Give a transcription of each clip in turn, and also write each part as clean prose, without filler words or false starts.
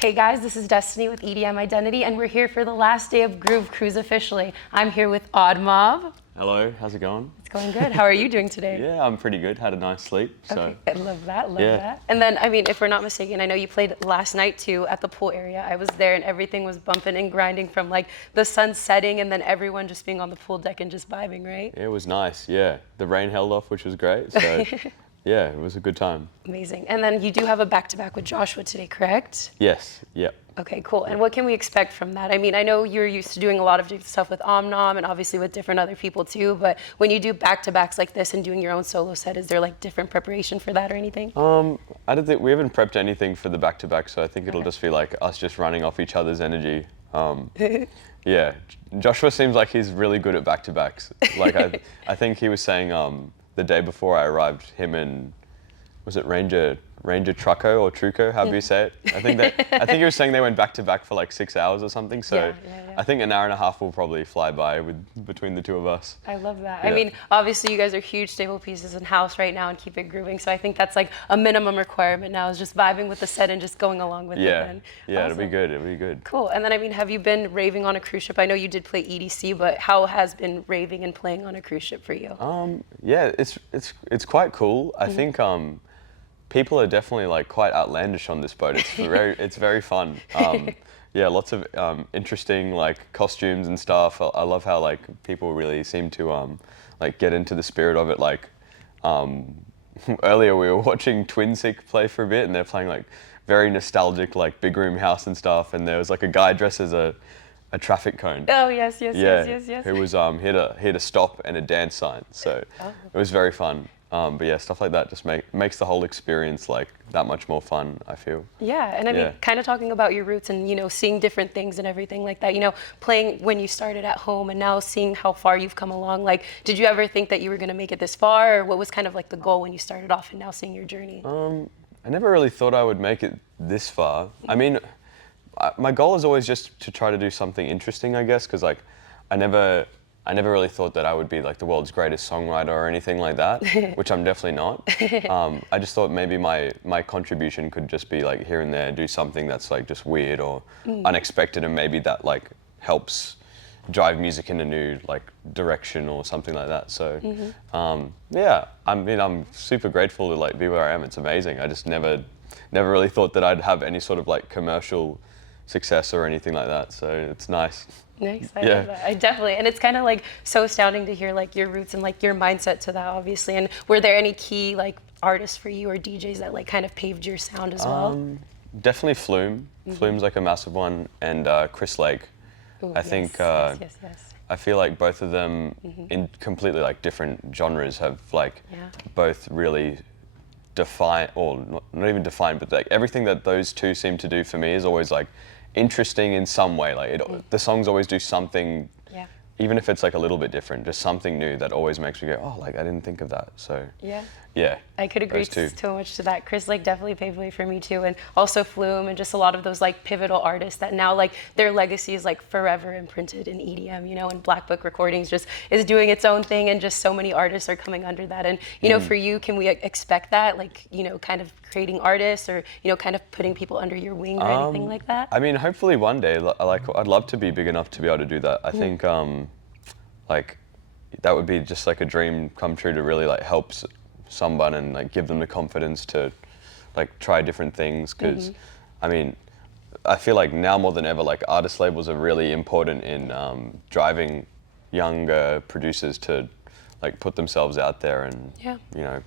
Hey guys, this is Destiny with EDM Identity, and we're here for the last day of Groove Cruise officially. I'm here with OMNOM. Hello, how's it going? It's going good. How are you doing today? Yeah, I'm pretty good. Had a nice sleep. So. Okay, I love that, love that. And then, I mean, if we're not mistaken, I know you played last night too at the pool area. I was there and everything was bumping and grinding from like the sun setting and then everyone just being on the pool deck and just vibing, right? It was nice, yeah. The rain held off, which was great. So yeah, it was a good time. Amazing. And then you do have a back-to-back with Joshua today, correct? Yes, yep. Okay, cool. And what can we expect from that? I mean, I know you're used to doing a lot of different stuff with OMNOM and obviously with different other people too, but when you do back-to-backs like this and doing your own solo set, is there like different preparation for that or anything? I don't think we haven't prepped anything for the back-to-back, so I think it'll just be like us just running off each other's energy. Yeah, Joshua seems like he's really good at back-to-backs. Like I think he was saying the day before I arrived, him and was it Ranger Trucco or Truco, however you say it. I think he was saying they went back to back for like 6 hours or something. So yeah. I think an hour and a half will probably fly by between the two of us. I love that. Yeah. I mean, obviously you guys are huge stable pieces in house right now and keep it grooving. So I think that's like a minimum requirement now is just vibing with the set and just going along with it. Then. Yeah, Awesome. It'll be good. It'll be good. Cool. And then I mean, have you been raving on a cruise ship? I know you did play EDC, but how has been raving and playing on a cruise ship for you? Yeah, it's quite cool. I think people are definitely like quite outlandish on this boat. It's very fun. Yeah, lots of interesting like costumes and stuff. I love how like people really seem to like get into the spirit of it. Like earlier we were watching Twinsick play for a bit, and they're playing like very nostalgic like big room house and stuff. And there was like a guy dressed as a traffic cone. Oh yes. Who was hit a stop and a dance sign. So it was very fun. But yeah, stuff like that just makes the whole experience like that much more fun, I feel. Yeah, and I mean, kind of talking about your roots and, you know, seeing different things and everything like that, you know, playing when you started at home and now seeing how far you've come along, like, did you ever think that you were going to make it this far, or what was kind of like the goal when you started off and now seeing your journey? I never really thought I would make it this far. I mean, my goal is always just to try to do something interesting, I guess, because like, I never really thought that I would be like the world's greatest songwriter or anything like that, which I'm definitely not. I just thought maybe my contribution could just be like here and there, do something that's like just weird or unexpected, and maybe that like helps drive music in a new like direction or something like that. So yeah, I mean, I'm super grateful to like be where I am. It's amazing. I just never really thought that I'd have any sort of like commercial success or anything like that. So it's nice. Nice, I love that. I definitely, and it's kind of like so astounding to hear like your roots and like your mindset to that, obviously. And were there any key like artists for you or DJs that like kind of paved your sound as well? Definitely Flume. Flume's like a massive one, and Chris Lake. Ooh, I think yes. I feel like both of them in completely like different genres have like both really defined, or not even defined, but like everything that those two seem to do for me is always like interesting in some way. Like the songs always do something, even if it's like a little bit different, just something new that always makes me go, oh, like I didn't think of that. So yeah, I could agree so much to that. Chris like definitely paved the way for me too, and also Flume and just a lot of those like pivotal artists that now like their legacy is like forever imprinted in EDM, you know, and Black Book Recordings just is doing its own thing, and just so many artists are coming under that. And you know, for you, can we expect that, like, you know, kind of creating artists or, you know, kind of putting people under your wing or anything like that? I mean, hopefully one day, like I'd love to be big enough to be able to do that. I think like that would be just like a dream come true to really like help someone and like give them the confidence to like try different things, because I mean, I feel like now more than ever like artist labels are really important in driving younger producers to like put themselves out there, and you know,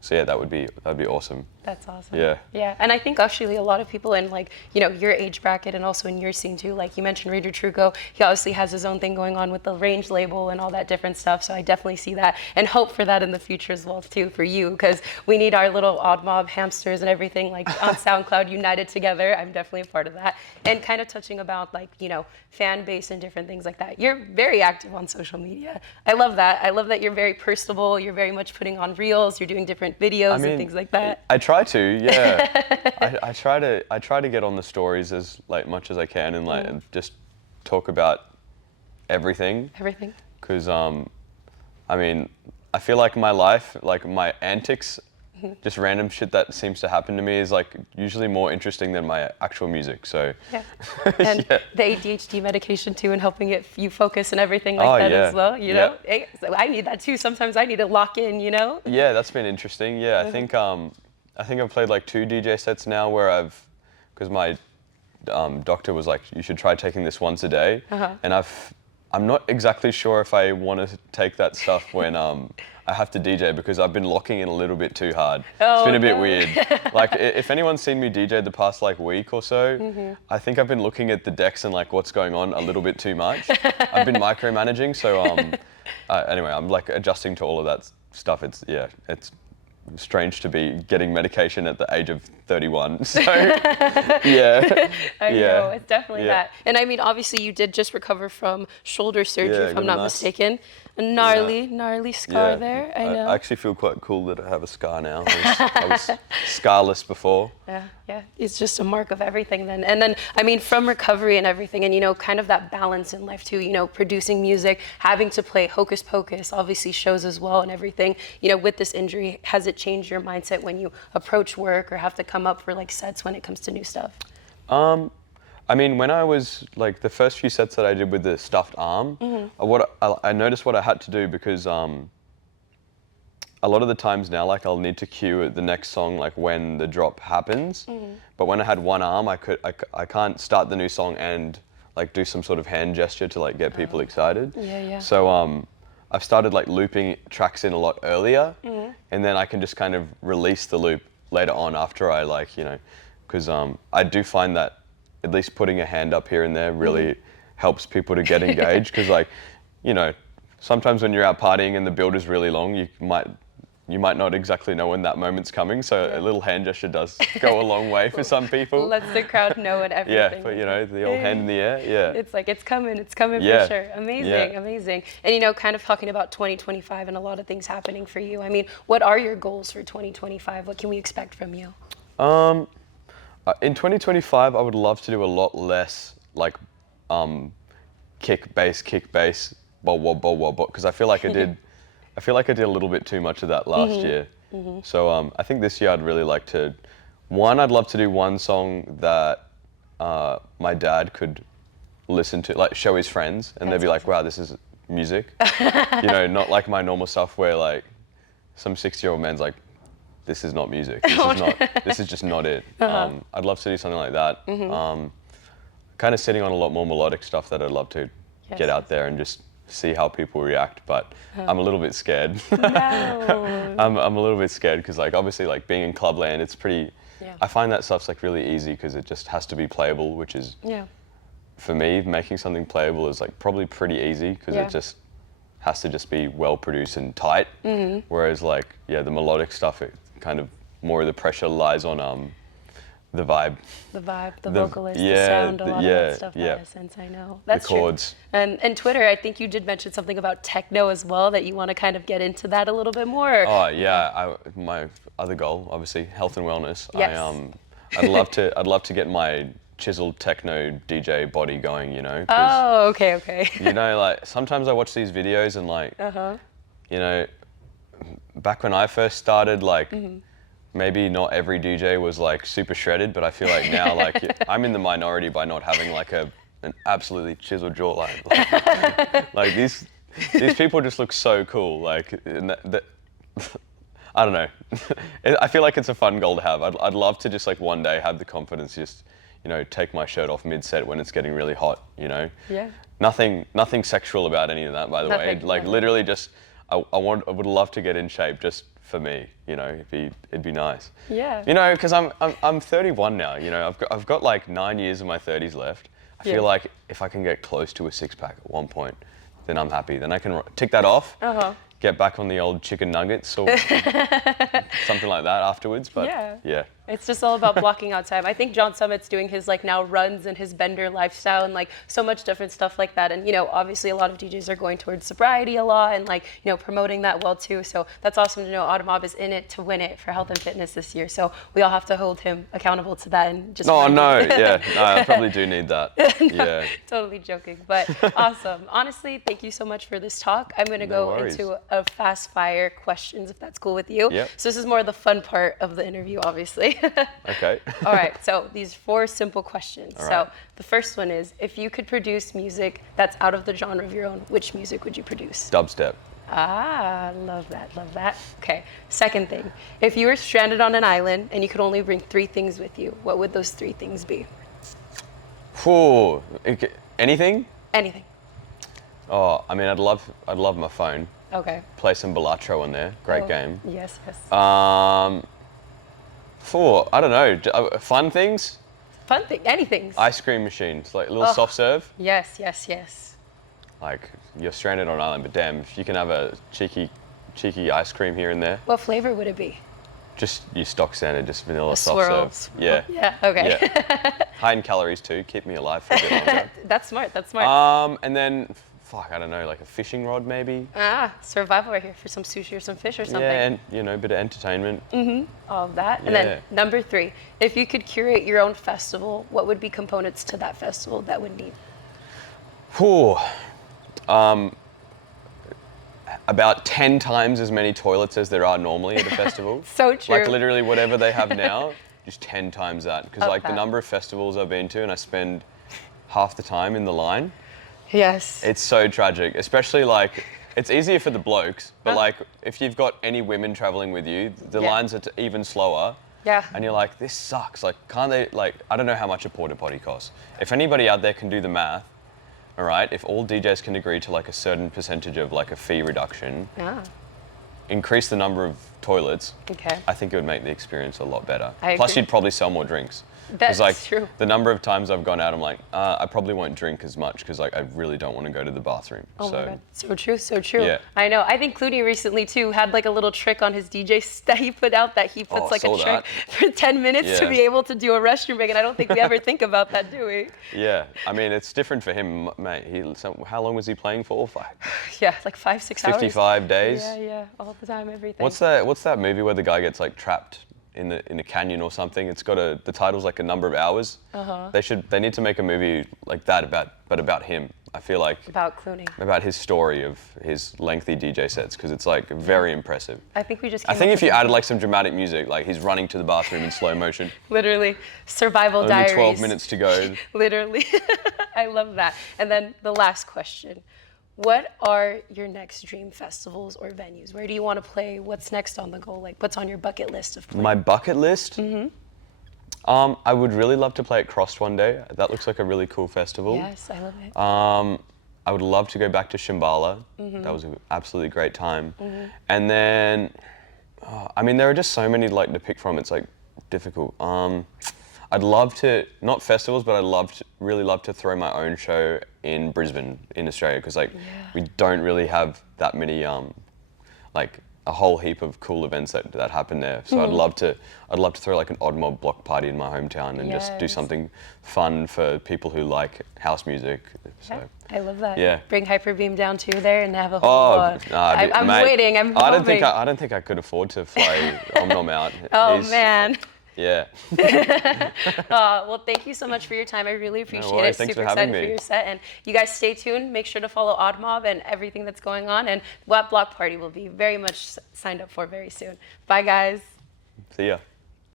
so yeah, that'd be awesome. That's awesome. Yeah, and I think actually a lot of people in like, you know, your age bracket and also in your scene too, like you mentioned Ranger Truco, he obviously has his own thing going on with the Range label and all that different stuff, so I definitely see that and hope for that in the future as well too for you, because we need our little odd mob hamsters and everything like on SoundCloud united together. I'm definitely a part of that. And kind of touching about like, you know, fan base and different things like that. You're very active on social media. I love that. I love that you're very personable. You're very much putting on reels. You're doing different videos and things like that. I try to, yeah. I try to get on the stories as like much as I can, and like and just talk about everything. Because I mean, I feel like my life, like my antics just random shit that seems to happen to me is like usually more interesting than my actual music. So Yeah. And yeah. the ADHD medication too, and helping you focus and everything like that as well. You know, hey, so I need that too. Sometimes I need to lock in. You know. Yeah, that's been interesting. Yeah, I think I've played like 2 DJ sets now where because my doctor was like, you should try taking this once a day, and I'm not exactly sure if I want to take that stuff when I have to DJ because I've been locking in a little bit too hard. It's been a bit weird. Like if anyone's seen me DJ the past like week or so, I think I've been looking at the decks and like what's going on a little bit too much. I've been micromanaging, so anyway, I'm like adjusting to all of that stuff. It's strange to be getting medication at the age of 31. So yeah. I know, it's definitely that. And I mean, obviously you did just recover from shoulder surgery, if I'm not mistaken. A gnarly scar there, I know. I actually feel quite cool that I have a scar now. I was scarless before. Yeah, it's just a mark of everything then. And then, I mean, from recovery and everything, and, you know, kind of that balance in life too, you know, producing music, having to play Hocus Pocus, obviously shows as well and everything. You know, with this injury, has it changed your mindset when you approach work or have to come up for like sets when it comes to new stuff? I mean, when I was like the first few sets that I did with the stuffed arm, I noticed what I had to do because a lot of the times now, like I'll need to cue the next song like when the drop happens. But when I had one arm, I can't start the new song and like do some sort of hand gesture to like get people excited. Yeah. So I've started like looping tracks in a lot earlier, and then I can just kind of release the loop later on after I like, you know, because I do find that at least putting a hand up here and there really helps people to get engaged because like, you know, sometimes when you're out partying and the build is really long, you might not exactly know when that moment's coming. So a little hand gesture does go a long way for some people. Lets the crowd know and everything. Yeah, but you know, the old hand in the air, yeah. It's like, it's coming for sure. Amazing. And you know, kind of talking about 2025 and a lot of things happening for you. I mean, what are your goals for 2025? What can we expect from you? In 2025, I would love to do a lot less like kick bass, because I feel like I did a little bit too much of that last year. So I think this year I'd really like to, I'd love to do one song that my dad could listen to, like show his friends, and they'd be like, wow, this is music. You know, not like my normal stuff where like some 60-year-old man's like, this is not music. This is just not it. I'd love to do something like that. Kind of sitting on a lot more melodic stuff that I'd love to get out there and just see how people react, but I'm a little bit scared. No. I'm a little bit scared because like obviously like being in clubland, it's pretty, I find that stuff's like really easy because it just has to be playable, which is, for me, making something playable is like probably pretty easy because it just has to just be well produced and tight. Whereas like, the melodic stuff, it kind of more of the pressure lies on the vibe. The vocalist, the sound, a lot of that stuff, that essence, I know. That's the chords. True. And Twitter, I think you did mention something about techno as well, that you want to kind of get into that a little bit more. Oh yeah, my other goal, obviously, health and wellness. Yes. I'd love to get my chiseled techno DJ body going, you know. Oh, okay. You know, like sometimes I watch these videos and like, you know, back when I first started, like maybe not every DJ was like super shredded, but I feel like now like I'm in the minority by not having like an absolutely chiseled jawline. Like these people just look so cool. Like I don't know. I feel like it's a fun goal to have. I'd love to just like one day have the confidence just, you know, take my shirt off mid-set when it's getting really hot, you know? Yeah. Nothing sexual about any of that, by the way. Like literally just, I would love to get in shape just for me, you know, it'd be nice. Yeah. You know, because I'm 31 now, you know, I've got like 9 years of my 30s left. I feel like if I can get close to a six-pack at one point, then I'm happy. Then I can tick that off, get back on the old chicken nuggets or something like that afterwards. But yeah. It's just all about blocking out time. I think John Summit's doing his like now runs and his bender lifestyle and like so much different stuff like that. And you know, obviously a lot of DJs are going towards sobriety a lot and like, you know, promoting that well too. So that's awesome to know OMNOM is in it to win it for health and fitness this year. So we all have to hold him accountable to that and just Oh remind no, him. yeah, no, I probably do need that. Yeah. Totally joking, but awesome. Honestly, thank you so much for this talk. I'm going to No go worries. into a fast fire questions if that's cool with you. Yep. So this is more the fun part of the interview, obviously. Okay. All right, so these 4 simple questions. All So right. the first one is, if you could produce music that's out of the genre of your own, which music would you produce? Dubstep. Ah, love that, love that. Okay, second thing, if you were stranded on an island and you could only bring 3 things with you, what would those 3 things be? Whew. Anything? Anything. Oh, I mean, I'd love my phone. Okay. Play some Balatro on there. Great Oh, game. Yes, yes. I don't know. Fun things? Fun thing, anything. Ice cream machines, like little Oh. soft serve. Yes, yes, yes. Like you're stranded on an island, but damn, if you can have a cheeky ice cream here and there. What flavor would it be? Just your stock standard, just vanilla A soft swirl. serve. Yeah. Yeah, okay. Yeah. High in calories too. Keep me alive for a bit longer. That's smart, that's smart. And then, I don't know, like a fishing rod maybe. Survival right here for some sushi or some fish or something. Yeah, and you know, a bit of entertainment. All of that. And Yeah. then number 3, if you could curate your own festival, what would be components to that festival that would need? Whew. About 10 times as many toilets as there are normally at a festival. So true. Like literally whatever they have now, just 10 times that. Because like the Okay. number of festivals I've been to and I spend half the time in the line, Yes. it's so tragic. Especially like, it's easier for the blokes, but like if you've got any women traveling with you, the Yeah. lines are even slower. Yeah. And you're like, this sucks. Like, can't they, like, I don't know how much a porta potty costs. If anybody out there can do the math, all right, if all DJs can agree to like a certain percentage of like a fee reduction, increase the number of toilets, Okay. I think it would make the experience a lot better. I Plus, agree. you'd probably sell more drinks. That's like true. the number of times I've gone out, I'm like, I probably won't drink as much because like I really don't want to go to the bathroom. Oh so my God, so true, so true. Yeah. I know. I think Clooney recently too had like a little trick on his DJ that he put out that he puts Oh, like a saw trick that. for 10 minutes to Yeah. be able to do a restroom break, and I don't think we ever think about that, do we? yeah, I mean it's different for him, mate. How long was he playing for? Yeah, like 5-6 hours. 55 days. Yeah, yeah, all the time, everything. What's that movie where the guy gets like trapped in a canyon or something? It's got the title's like a number of hours. They need to make a movie like that about him. I feel like About Clooney. about his story of his lengthy DJ sets because it's like very impressive. I think we just. I came think up if you with added like some dramatic music, like he's running to the bathroom in slow motion, literally survival only diaries. 12 minutes to go. Literally, I love that. And then the last question. What are your next dream festivals or venues? Where do you want to play? What's next on the goal? Like, what's on your bucket list of playing? My bucket list. I would really love to play at Crossed one day. That looks like a really cool festival. Yes, I love it. I would love to go back to Shambhala. That was an absolutely great time. And then, I mean, there are just so many like to pick from. It's like difficult. I'd love to, not festivals, but really love to throw my own show in Brisbane, in Australia, because like we don't really have that many, like a whole heap of cool events that happen there. So I'd love to throw like an odd mob block party in my hometown and just do Yes. something fun for people who like house music. So. I love that. Yeah. Bring Hyperbeam down to there and have a whole. Oh, I'm mate, waiting. I'm I hoping. don't think I could afford to fly OMNOM out. Oh He's- man. Yeah. Well, thank you so much for your time. I really appreciate worries. it. Thanks Super for having excited for me. your set. And you guys stay tuned. Make sure to follow OddMob and everything that's going on. And WAP Block Party will be very much signed up for very soon. Bye, guys. See ya.